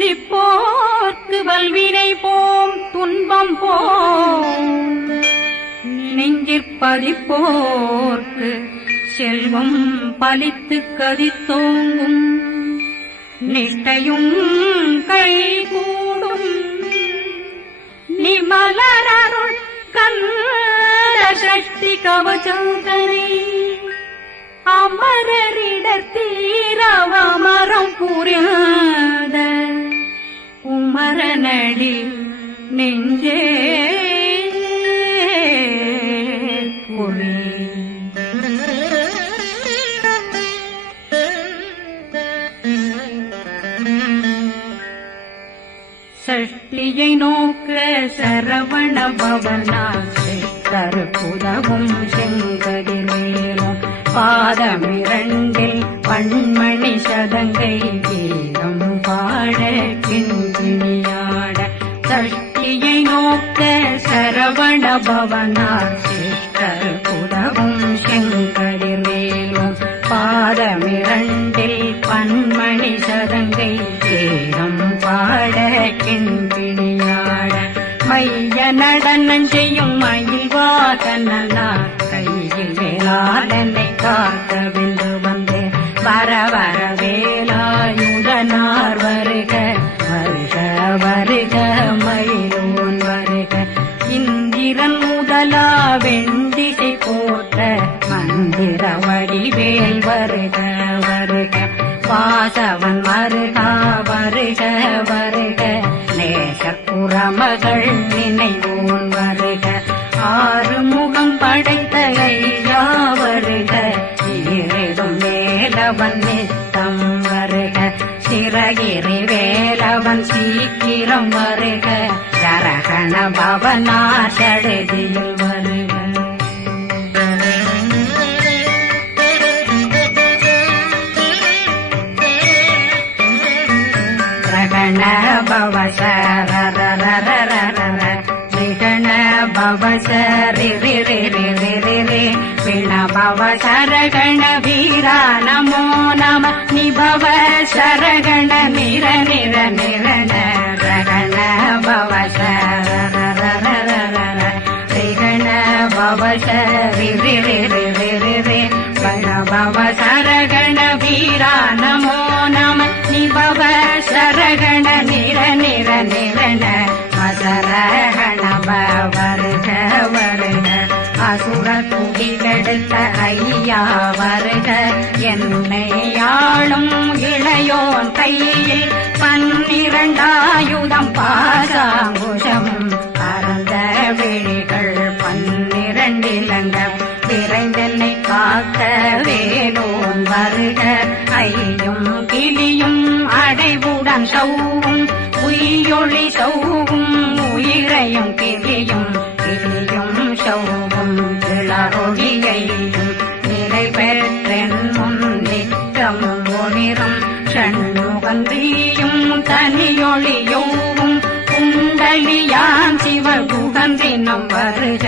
சிந்திப்போர்க்கு வல்வினை போம் துன்பம் போம் நெஞ்சிற்பதிப்போர்க்கு செல்வம் பலித்து கதித்தோங்கும் நிஷ்டையும் கைகூடும் நிமலரருள் கந்த சக்தி கவசந்தனை அமரரிடத்தீரவமரம் புரியாத குமரனடி நெஞ்சே புரி சஷ்டியை நோக்க சரவண பவனால் கருப்புதவும் செங்கதிலேனும் பாதமிரண்டில் பண்மணி சதங்கை கீதம் பாட கிண்கிணியாட சஷ்டியை நோக்க சரவண பவனால் கருப்புதவும் செங்கதிலேனும் பாதமிரண்டில் பண்மணி சதங்கை கீதம் பாட கிண்கிணியாட மைய நடனம் செய்யும் மயில்வாதனார் கையில் வேளாளனை காக்க வென்று வந்து வர வர வேலாயுதனார் வருக வருக வருக மயிலோன் வருக இந்திரன் முதலா வெண்டிசை போற்ற மந்திர வடிவேல் வருக வருக வாசவன் வருக வருக வருக நேசப்புறமகள் நினைவோன் வருக ஆறுமுகம் படைத்த ஐயா வருக ஈரிடும் வேலவன் நித்தம் வருக சிறகிரி வேலவன் சீக்கிரம் வருக ஜரகண பவனார் சடுதியில் வருக ரகண பவசரரரரரரர நிகண பவசரி ரி ரி ரி ரி ரி ரி பிண பவசரகண வீரா நமோ நம நிபவ சரகண நிர நிர நிரண ரகண பவசரரரரரர ரிகண பவசரி ரி ரி ரி ரி ரி ரி பிண பவசரகண வீரா நமோ நம நிபவ சரகண நிர நிர நிரண மசரகண வருக வருக அசுர குடிகெடுத்த ஐயா வருக என்னை ஆளும் இளையோன் கையில் 12 பாசாங்குஷமும் பரந்த விழிகள் 12 இலங்க விரைந்தென்னை காக்க வேலோன் வருக ஐயும் கிளியும் அடைவுடன் சௌவும் உயிரொளி சௌவும் உயிரையும் கிளியும் கிளியும் சௌவும் இளரொளியையும் நிறைவேற்றென் முன் நிற்கும் ஒளிரும் ஷண்முகந்தியும் தனியொளியோவும் குண்டலியான் சிவகுகந்தினம் வருக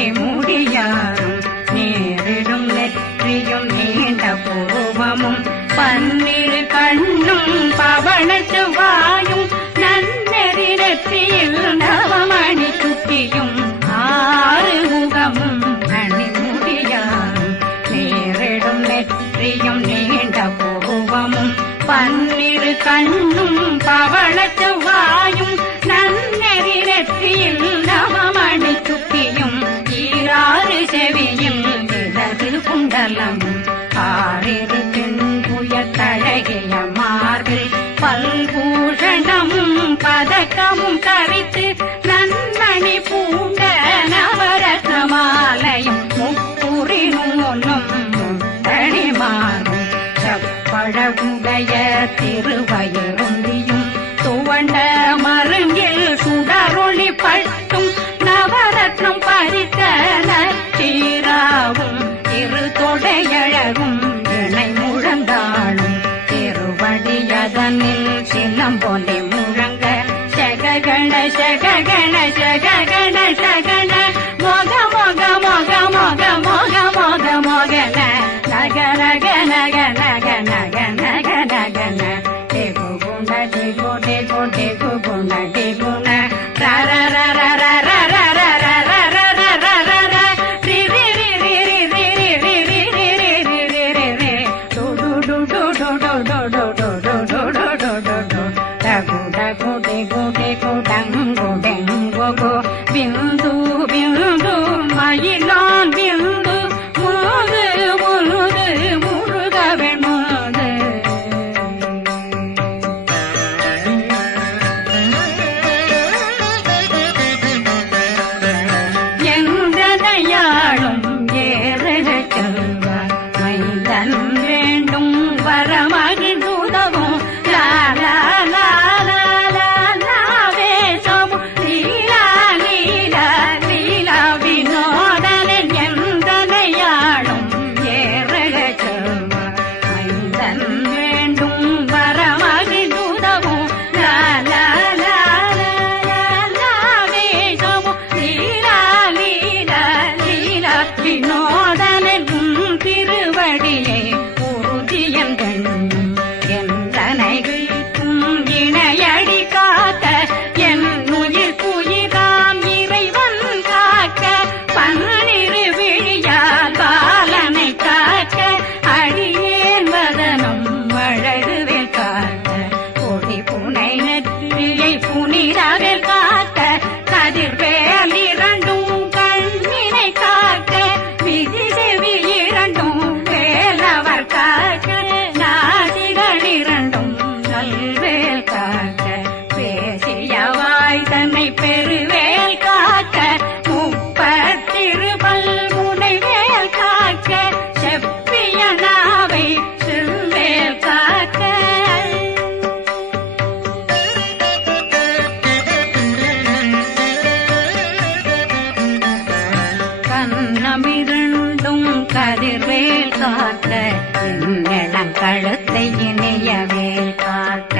மணிமுடியாரும் நேரிடும் நெற்றியும் நீண்ட பூவமும் 12 கண்ணும் பவனத்து வாயும் நன்னெறி நெற்றியில் நவமணி சுட்டியும் 6 முகமும் மணிமுடியாரும் நேரிடும் நெற்றியும் நீண்ட பூவமும் 12 கண்ணும் பவனத்து வாயும் நன்னெறி நெற்றியில் நவமணி சுட்டியும் 6 செவியும் இடது குண்டலம் 6 தின்புயத்தழகிய மார்பில் பல்பூஷணமும் பதக்கமும் தரித்து நன்மணி பூண்ட நவரத்ன மாலையும் முப்புரி நூலும் முத்தணிமாரும் செப்பழகுடைய திருவயருந்தியும் துவண்ட மருங்கில் சுடரொளி பட்டும் நவரத்னம் பறித்த நச்சீராவும் இரு தொடையழகும் இணை முழந்தாளும் திருவடியதனில் சிலம்பொலி முழங்க சககண சககண சககண சகண குண்ட டெகு டெகு டெகு குண்ட டெகுண ரர ரர ரர ரர ரர ரர ரர ரி ரி ரி ரி ரி ரி ரி ரி ரி ரி ரி ரி ரி ரி டு டு டு டு டு டு டு டு டு டு டு டு டு டு டகு டகு டெகு டெகு டங்கு டெங்கு கு பிந்து பிந்து மயிலான் பிந்து முது முது முருகவன் முது எந்தனையாளும் ஏறக செல்வார் மைந்தன் வேண்டும் வரமகிழ்ந்துதவும் லாலா லாலா லாலா வேஷமும் லீலா லீலா லீலா வினோதனன் எந்தனையாளும் ஏறக செல்வார் மைந்தன் வேண்டும் வரமகிழ்ந்துதவும் லாலா லாலா லாலா வேஷமும் லீலா லீலா லீலா வினோதனன் திருவடியை உறுதியன் கண்ணும் எந்தனைகளுக்கும் இணையடி காக்க என் உயிர் புயிராம் இறைவன் காக்க பன்னிரு விழியால் பாலனை காக்க அடியேன் வதனம் வழகுவேல் காக்க கொடி புனை நெற்றியை புனிதவேல் காக்க கதிர்வேல் இரண்டும் கண்ணினை காக்க விதி செவி இரண்டும் வேலவர் காக்க நாசிகள் இரண்டும் நல்வேல் காக்க பேசிய வாய் தன்னை பெருவேல் காக்க முப்பத்திருபல் முனைவேல் காக்க செப்பிய நாவை செவ்வேல் காக்க கண்ணமிரண்டும் கதிர்வேல் காக்க இளங்கழுத்தை இணையவேல் காக்க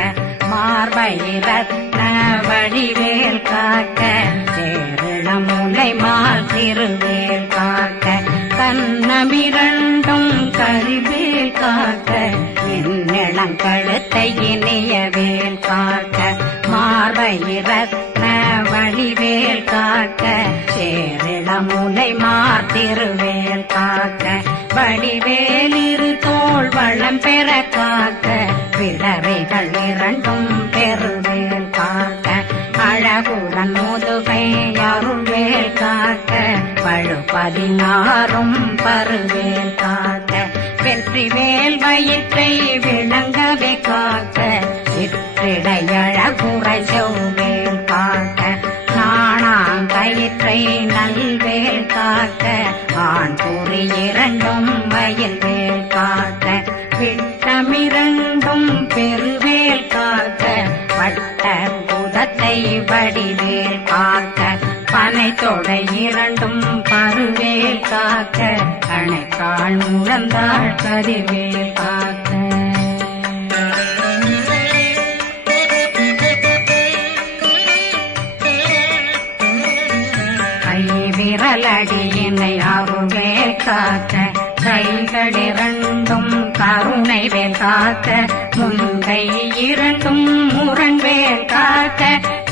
மார்பை ரத்ன வடிவேல் காக்க சேரணமுலை மால் திருவேல் காக்க கண்ணமிரண்டும் கதிர்வேல் காக்க இளங்கழுத்தை இணையவேல் காக்க மார்பை ரத்ன வடிவேல் காக்க சேரணமுலை மார் திருவேல் காக்க வடிவேல் இரு தோள் வளம் பெற காக்க பிறவைகள் இரண்டும் பெருவேல் காக்க அழகுடன் முதுகை அருள்வேல் காக்க பழு16 பருவேல் காக்க வெற்றிவேல் வயிற்றை விளங்கவே காக்க சிற்றிடையழகுரை செவ்வேல் காக்க நாணாங்கயிற்றை நல்வேல் காக்க ஆண் குறி இரண்டும் வயல்வேல் காக்க விட்டமிரண்டும் பெருவேல் காக்க வட்ட புதத்தை வடிவேல் காக்க பனை தொடை இரண்டும் பருவேல் காக்க கணைக்கால் முழந்தாள் கதிர்வேல் காக்க விரலடியினை அருள்வேல் காக்க கைகளிரண்டும் கருணை வேல் காக்க முன்கை இரண்டும் முரண்வேல் காக்க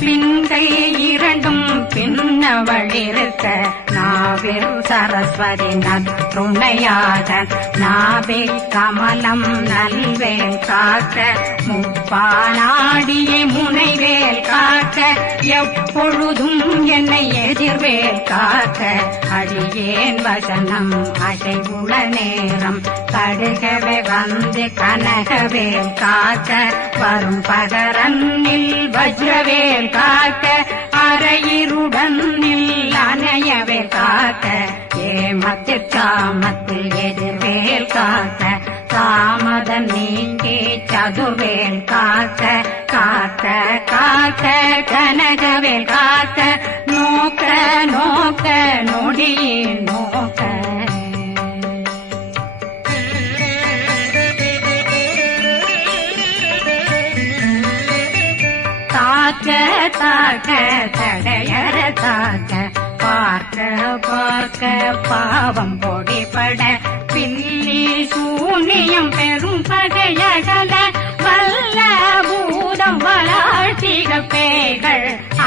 பின்கை இரண்டும் பின்னவழிருக்க நாவில் சரஸ்வதி நற்றுணையாக நாவே கமலம் நல்வேல் காக்க முப்பானாடியை முனைவேல் காக்க எப்பொழுதும் என்னை எதிர்வேல் காக்க அடியேன் வசனம் அசைவுள நேரம் கடுகவே வந்து கனகவேல் காக்க வரும் பகரன்னில் வஜ்ரவேல் காக்க அரையிருடன் அணையவேல் காக்க ஏமத்தில் காமத்தில் எதிர்வேல் காக்க தாமதம் நீங்கி சதுர்வேல் காக்க காக்க காக்க கனகவேல் காக்க நோக்க நோக்க நொடியின் நோக்க தாக்க தாக்க தடையற தாக்க பார்க்க பார்க்க பாவம் பொடிபட பில்லி சூனியம் பெரும் பகையகல வல்ல பூத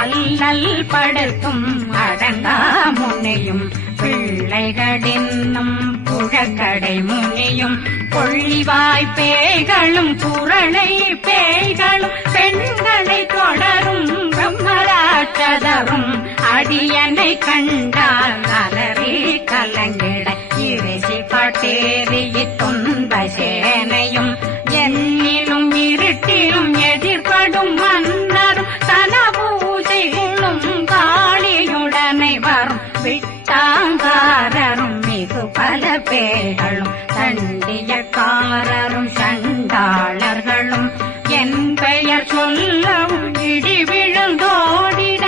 அல்லல் படுத்தும் அடங்கா முனையும் பிள்ளைகளின்னும் புழக்கடை முனியும் கொள்ளிவாய் பேய்களும் குரளை பேய்களும் பெண்களை தொடரும் பிரம்மராட்சதரும் அடியனை கண்டால் அலறி கலங்கிட இறைசி பட்டேறிய துன்ப சேனையும் என்னிலும் இருட்டிலும் எதிர்படும் மன்னரும் தன பூஜைகளும் காளியுடனை வரும் விட்டாங்காரரும் மிகு பல பேர்களும் தண்டியக்காரரும் சண்டாளர்களும் என் பெயர் சொல்லவும் இடி விழுந்தோடிட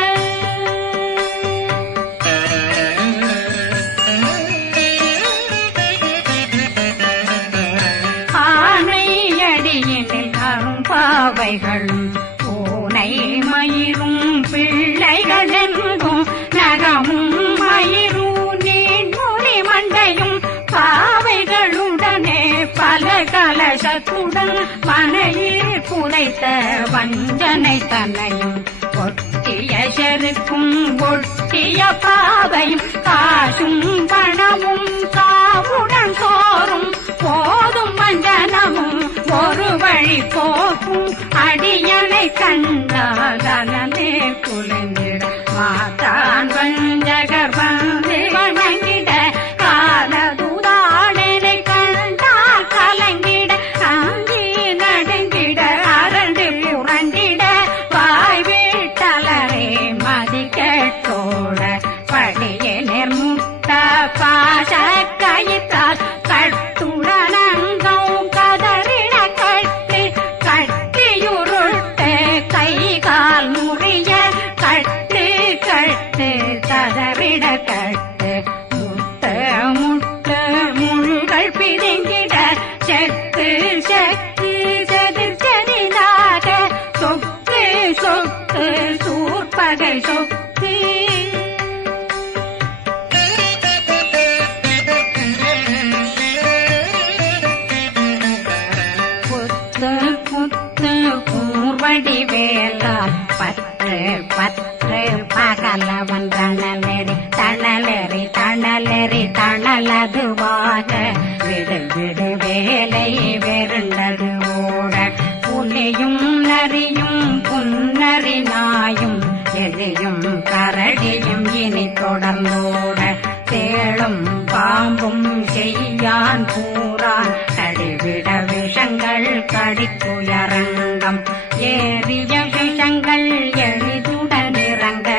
ஆனையடியினில் அரும்பாவைகளும் பூனை மயிரும் பிள்ளைகளெங்கும் நகமும் மயிரும் நீண்முறி மண்டையும் பாவைகளுடனே பல கலசத்துடன் மனையில் புதைத்த வஞ்சனை தன்னையும் ஒட்டிய செருக்கும் ஒட்டிய பாவையும் காசும் பணமும் காவுடன் சோறும் போதும் வஞ்சனமும் ஒரு வழி போக்கும் அடியனை கண்டால் அனலே குலைந்திட மாத்தான் வஞ்சகர் வந்து வணங்கிட காலதுதாடனை கண்டால் கலங்கிட அங்கி நடுங்கிட அரண்டு புரண்டிட வாய் வீட்டலரே மதி கேட்டோட படியே நிர்முட்ட பாச கயிற்றால் கட்டுடனங்கும் கதறிட கட்டு கட்டியுருட்டு கை கால் முறிய கட்டு கட்டு கதறிட கட்டு முட்டு முட்டு முள்கள் பிதுங்கிட செக்கு செக்கு செதிர் செதிலாக சொக்கு சொக்கு சூர்பகை சொக்கு புத்து புத்து கூர்வடி வேலால் பற்று பற்று பகலவன் தணலெறி தணலெறி தணலெறி தணலதுவாக விடு விடு வேலை வெருண்டது ஓட புலியும் நரியும் புன்னரி நாயும் எலியும் கரடியும் இனி தொடர்ந்தோட தேளும் பாம்பும் செய்யான் கூறான் கடிவிட விஷங்கள் கடிக்குயரங்கம் ஏறிய விஷங்கள் எளிதுடன் இறங்க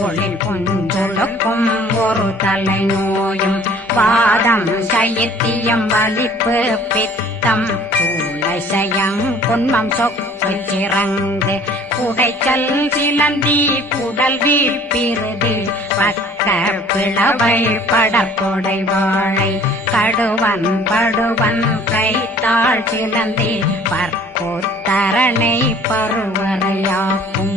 ஒளில் புஞ்சுழுக்கும் ஒரு தலை நோயும் வாதம் சைத்தியம் வலிப்பு பித்தம் சூளைசயம் பொன்மம் சொக்கு சிறந்து குடைச்சல் சிலந்தி குடல் வீப்பிருதி பக்க பிளவை படற்கொடை வாழை கடுவன் படுவன் கைத்தாள் சிலந்தி பற்போத்தரணை பருவரையாக்கும்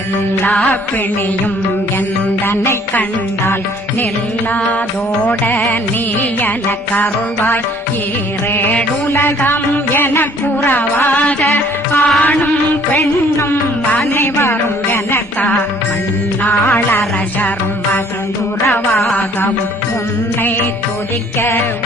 எல்லா பிணியும் எந்தனை கண்டால் நில்லாதோட நீ என கருள்வாய் ஈரேடுலகம் என புறவாக ஆணும் பெண்ணும் அனைவரும் எனக்கா மண்ணாளரசரும் மகிழ்ந்துறவாகவும் உன்னை துதிக்க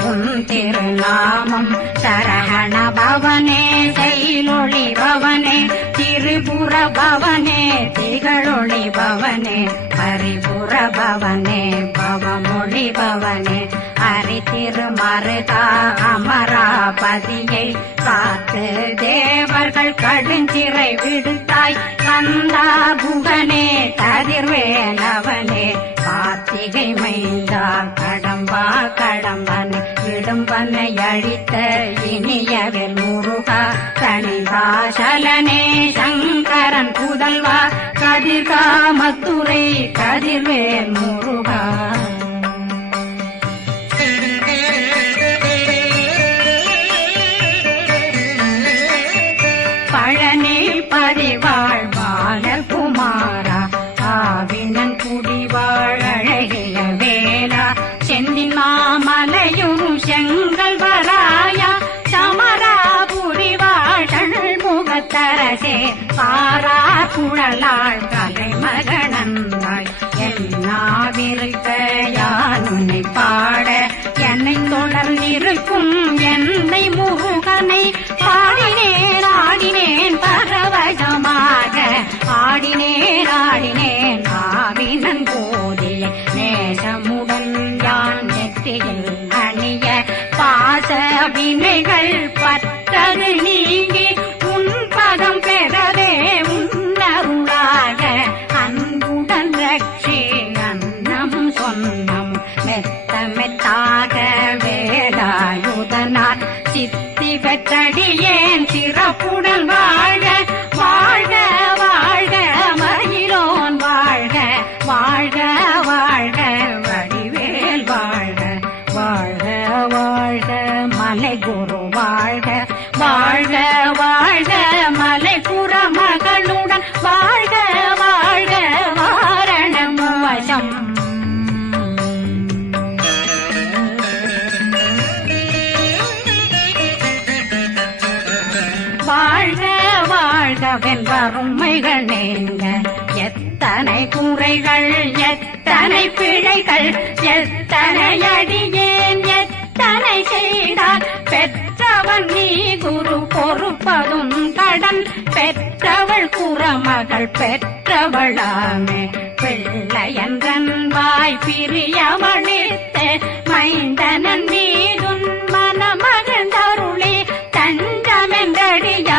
உன் திருநாமம் சரகண பவனே செயலொளி பவனே திரிபுர பவனே திகழொளி பவனே பரிபுர பவனே பவமொழி பவனே ஹரி திருமருகா அமராபதியை காத்து தேவர்கள் கடுஞ்சிறை விடுத்தாய் கந்தா புகனே கதிர்வேலவனே கார்த்திகை மைந்தா கடம்பா கடம்பனை விடும்பனை அழித்த இனியவில் முருகா தனிவாசலனே சங்கரன் புதல்வா கதிர்காமத்துறை கதிர்வேல் முருகா பழனி பதிவாழ் பாலர் குமாரா ஆவினன் குடிவாழ் அழகிய வேலா செந்தின் மாமலையும் செங்கல் வரா காரார் குழலாள் கலைமகனந்தாய் என்னாவிருக்க யான் உன்னை பாட என்னை தொடர்ந்திருக்கும் என்னை முருகனை பாடினேன் ஆடினேன் பரவசமாக ஆடினேன் ஆடினேன் ஆவினன் போதிய நேசமுடன் யான் நெற்றியில் அணிய பாச வினைகள் பற்றது நீங்கி உன் பதம் பெறவே உன்னருளாக அன்புடன் ரட்சி அன்னம் சொன்னம் மெத்த மெத்தாக வேலாயுதனார் சித்தி பெற்றடியேன் சிறப்புடன் வாழ வாழ்க வாழ்க மயிலோன் வாழ்க வாழ்க வாழ்க வடிவேல் வாழ்க வாழ்க வாழ்க மலை குரு வாழ்க வாழ்க வாழ்க மலை புறமகளுடன் வாழ்க வாழ்க வாரணம் வசம் வாழ்க வாழ்கவென் வறுமைகள் நீங்க எத்தனை குறைகள் எத்தனை பிழைகள் எத்தனை அடியேன் எத்தனை செய்தார் பெற்றவன் நீ குரு பொறுப்பதும் கடன் பெற்றவள் குறமகள் பெற்றவளாமே பிள்ளையன்றன் வாய் பிரியவழித்த மைந்தனன் மீதுன் மனமகந்தருளி தஞ்சமென்றடியார்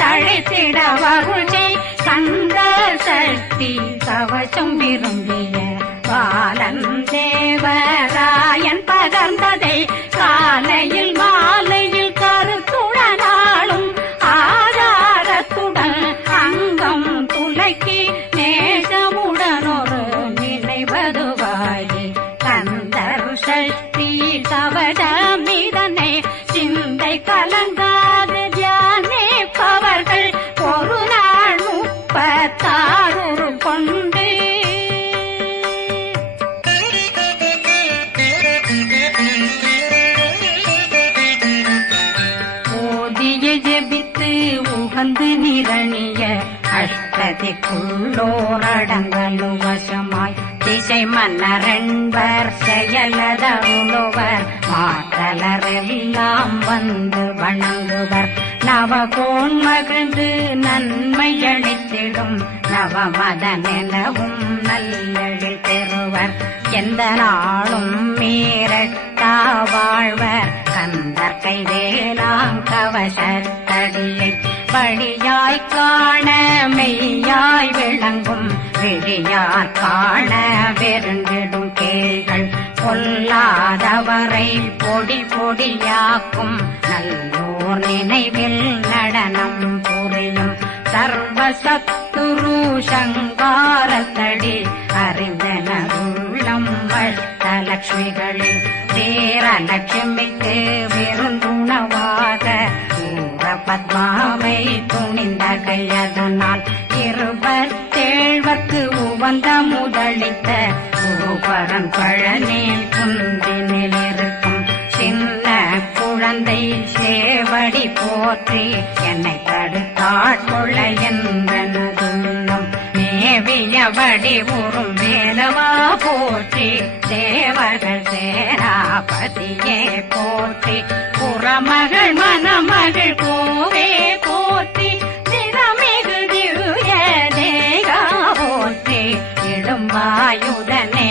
தழைத்திட வருளை கந்த சக்தி கவசம் விரும்பிய பாலன் தேவராயன் பகர்ந்ததை காலையில் மாலையில் கருத்துடனாலும் ஆதாரத்துடன் அங்கம் துலக்கி நேசமுடனொரு நினைவதுவாயி கந்தர் சக்தி கவசமிதனை சிந்தை கலங்காது தியானிப்பவர்கள் ஒரு நாள் 36 கொண்டு ஓதிய ஜெபித்து உகந்து நிரணிய அஷ்டதிக்குள்ளோரடங்கலும் வசமாய் திசை மன்னரென்பர் செயலதருளுவர் மாற்றலரெல்லாம் வந்து வணங்குவர் நவகோன் மகிழ்ந்து நன்மையளித்திடும் நவமதனெனவும் நல்லெழில் பெறுவர் எந்த நாளும் மீறட்டா வாழ்வர் கந்தர் கைவேலாங்கவசத்தடியை படியாய் காண மெய்யாய் விளங்கும் விழியார் காண வெருண்டிடும் கேள்கள் பொல்லாதவரை பொடி பொடியாக்கும் நல்லோர் நினைவில் நடனம் புரியும் சர்வசத்துரு சங்காரத்தடி அறிந்தனருள்ளம் வஷ்டலட்சுமிகளில் சேரலட்சுமிக்கு விருந்துணவாக பத்மாவை துணிந்த கையதனால் 27 உவந்த முதலித்த குருபரன் பழனி குன்றினில் இருக்கும் சின்ன குழந்தை சேவடி போற்றி என்னை தடுத்தாட்கொள்ள என்றனதுள்ளம் மேவியபடி உறும் வேலவா போற்றி தேவர்கள் சேராபதியே போற்றி புறமகள் மணமகள் கோவே போற்றி தினமிகு திவ்ய தேகா போற்றி இடும்பாயுதனே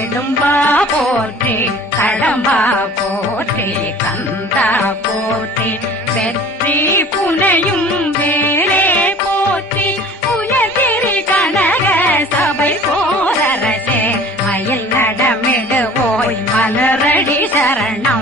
இடும்பா போற்றி கடம்பா போற்றி கந்தா போற்றி வெற்றி புனையும் வேலே போற்றி உயர்திரி கனக சபை போரரசே மயில் நடமிடுவோய் மலரடி சரணம்